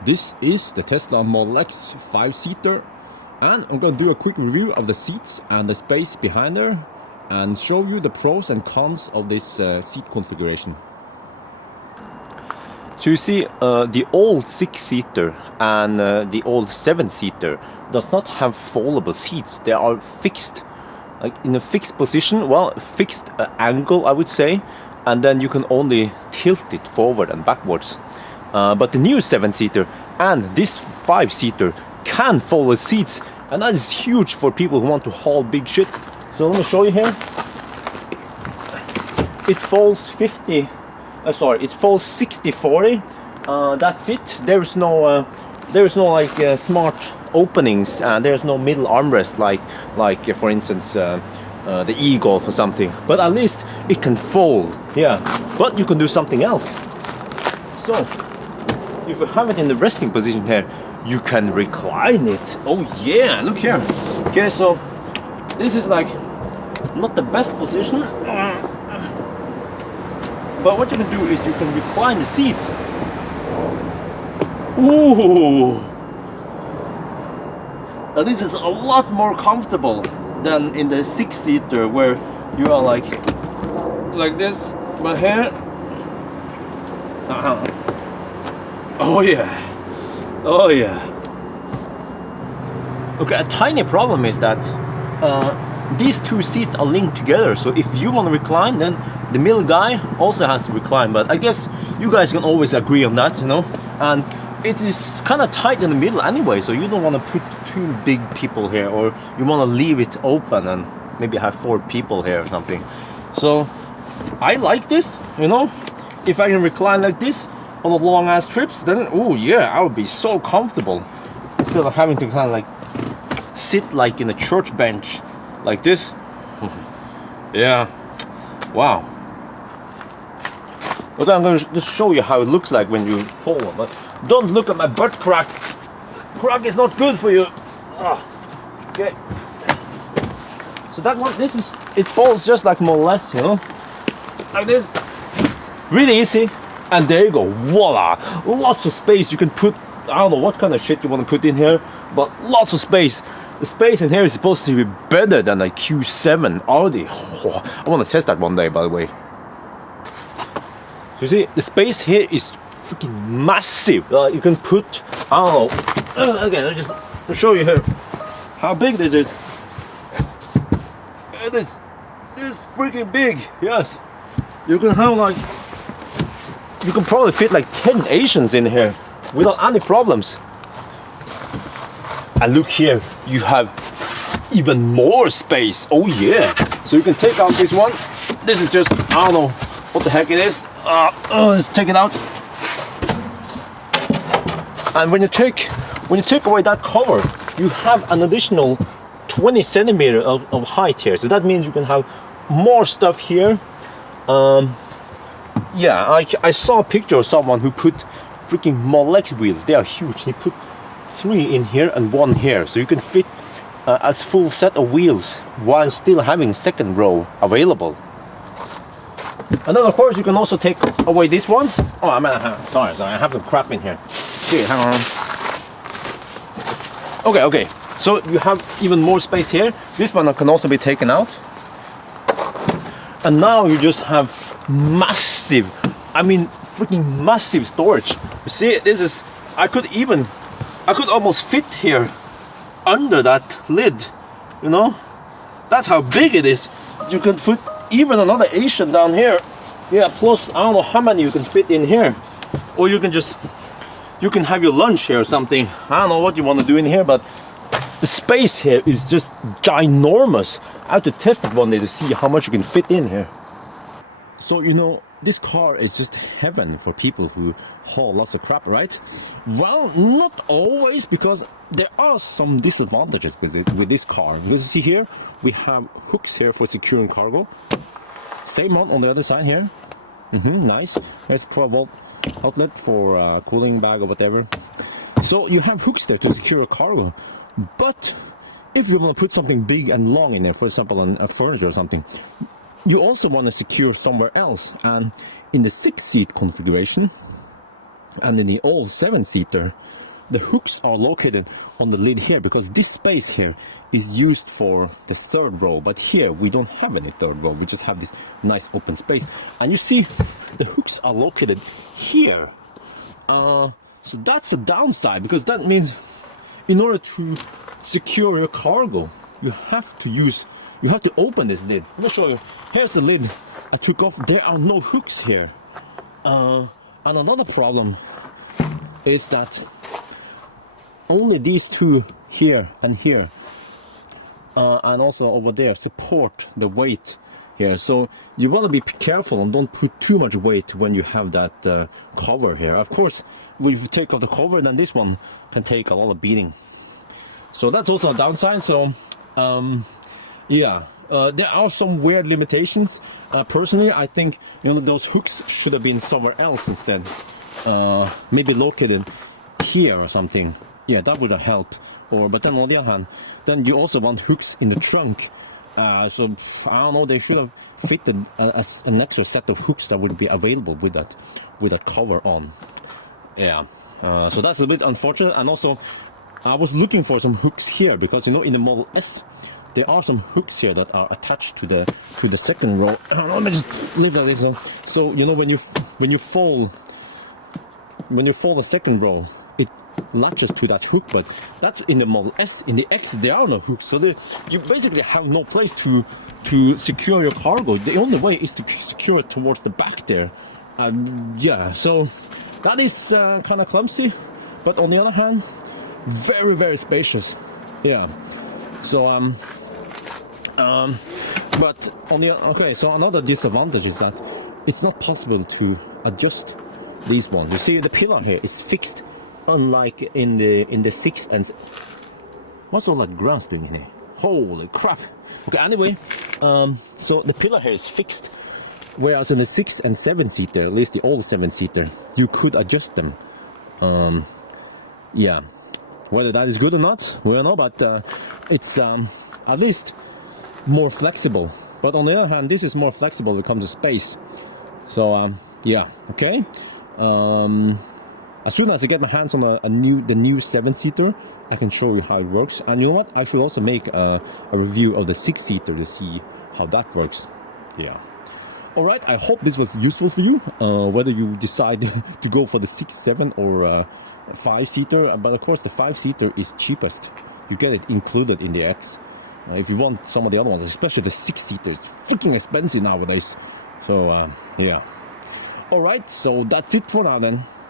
This is the Tesla Model X 5-seater, and I'm going to do a quick review of the seats and the space behind there and show you the pros and cons of this seat configuration. So you see, the old 6-seater and the old 7-seater does not have foldable seats. They are fixed, like in a fixed position, well, fixed angle I would say, and then you can only tilt it forward and backwards. But the new 7-seater and this 5-seater can fold the seats, and that is huge for people who want to haul big shit. So let me show you here. It folds 60-40. That's it. There's no like smart openings, and there's no middle armrest like for instance the e-Golf or something. But at least it can fold. Yeah. But you can do something else. So if you have it in the resting position here, you can recline it. Oh yeah, look here. Okay, so this is like not the best position, but what you can do is you can recline the seats. Ooh, now this is a lot more comfortable than in the 6-seater where you are like this, but here. Oh yeah, oh yeah. Okay, a tiny problem is that these two seats are linked together, so if you want to recline, then the middle guy also has to recline. But I guess you guys can always agree on that, you know. And it is kind of tight in the middle anyway, so you don't want to put two big people here, or you want to leave it open and maybe have 4 people here or something. So I like this, you know. If I can recline like this on the long ass trips, then oh yeah, I would be so comfortable instead of having to kind of like sit like in a church bench like this. Yeah, wow. But I'm going to just show you how it looks like when you fall. But don't look at my butt crack. Crack is not good for you. Okay. So that one, it falls just like more or less, you know, like this. Really easy. And there you go, voila! Lots of space. You can put, I don't know what kind of shit you want to put in here, but lots of space. The space in here is supposed to be better than a Q7 Audi. Oh, I want to test that one day, by the way. So you see, the space here is freaking massive. You can put, I don't know, again, I'll just show you here how big this is. This is freaking big, yes. You can have like, you can probably fit like 10 Asians in here without any problems. And look here, you have even more space. Oh yeah. So you can take out this one. This is just, I don't know what the heck it is. Let's take it out. And when you take away that cover, you have an additional 20 centimeters of height here. So that means you can have more stuff here. Yeah, I saw a picture of someone who put freaking Model X wheels. They are huge. He put 3 in here and 1 here, so you can fit a full set of wheels while still having second row available. And then of course you can also take away this one. Oh, I mean, sorry, I have some crap in here. Okay, hang on. Okay. So you have even more space here. This one can also be taken out. And now you just have massive, I mean freaking massive storage. You see, this is, I could almost fit here under that lid, you know. That's how big it is. You can fit even another Asian down here. Yeah, plus I don't know how many you can fit in here. Or you can have your lunch here or something. I don't know what you want to do in here, but the space here is just ginormous. I have to test it one day to see how much you can fit in here. So, you know, this car is just heaven for people who haul lots of crap, right? Well, not always, because there are some disadvantages with this car. Because you see here, we have hooks here for securing cargo. Same one on the other side here. Nice. There's 12-volt outlet for a cooling bag or whatever. So you have hooks there to secure a cargo. But if you want to put something big and long in there, for example, a furniture or something, you also want to secure somewhere else. And in the 6-seat configuration, And in the old 7-seater, the hooks are located on the lid here, because this space here is used for the third row. But here we don't have any third row. We just have this nice open space. And you see the hooks are located here. So that's a downside, because that means in order to secure your cargo, you have to open this lid. Let me show you. Here's the lid I took off. There are no hooks here. And another problem is that only these two here and here, and also over there, support the weight here. So you want to be careful and don't put too much weight when you have that cover here. Of course, if you take off the cover, then this one can take a lot of beating. So that's also a downside. So yeah, there are some weird limitations. Personally, I think those hooks should have been somewhere else instead. Maybe located here or something. Yeah, that would have helped. But then on the other hand, then you also want hooks in the trunk. So I don't know. They should have fitted an extra set of hooks that would be available with that cover on. Yeah. So that's a bit unfortunate. And also, I was looking for some hooks here, because in the Model S, there are some hooks here that are attached to the second row. Let me just leave that this. So when you fold the second row, it latches to that hook. But that's in the Model S. In the X, there are no hooks, so you basically have no place to secure your cargo. The only way is to secure it towards the back there. Yeah, so that is kind of clumsy, but on the other hand, very, very spacious. Yeah. So but so another disadvantage is that it's not possible to adjust these ones. You see, the pillar here is fixed, unlike in the 6 and... What's all that grass doing in here? Holy crap! Okay, anyway, so the pillar here is fixed, whereas in the 6 and 7-seater, at least the old 7-seater, you could adjust them. Yeah, whether that is good or not, we don't know, but it's at least more flexible. But on the other hand, this is more flexible when it comes to space. So yeah, okay. As soon as I get my hands on the new 7-seater, I can show you how it works. And you know what? I should also make a review of the 6-seater to see how that works. Yeah. All right. I hope this was useful for you. Whether you decide to go for the 6, 7, or 5-seater, but of course the 5-seater is cheapest. You get it included in the X. If you want some of the other ones, especially the 6-seater, it's freaking expensive nowadays. So yeah. All right. So that's it for now then.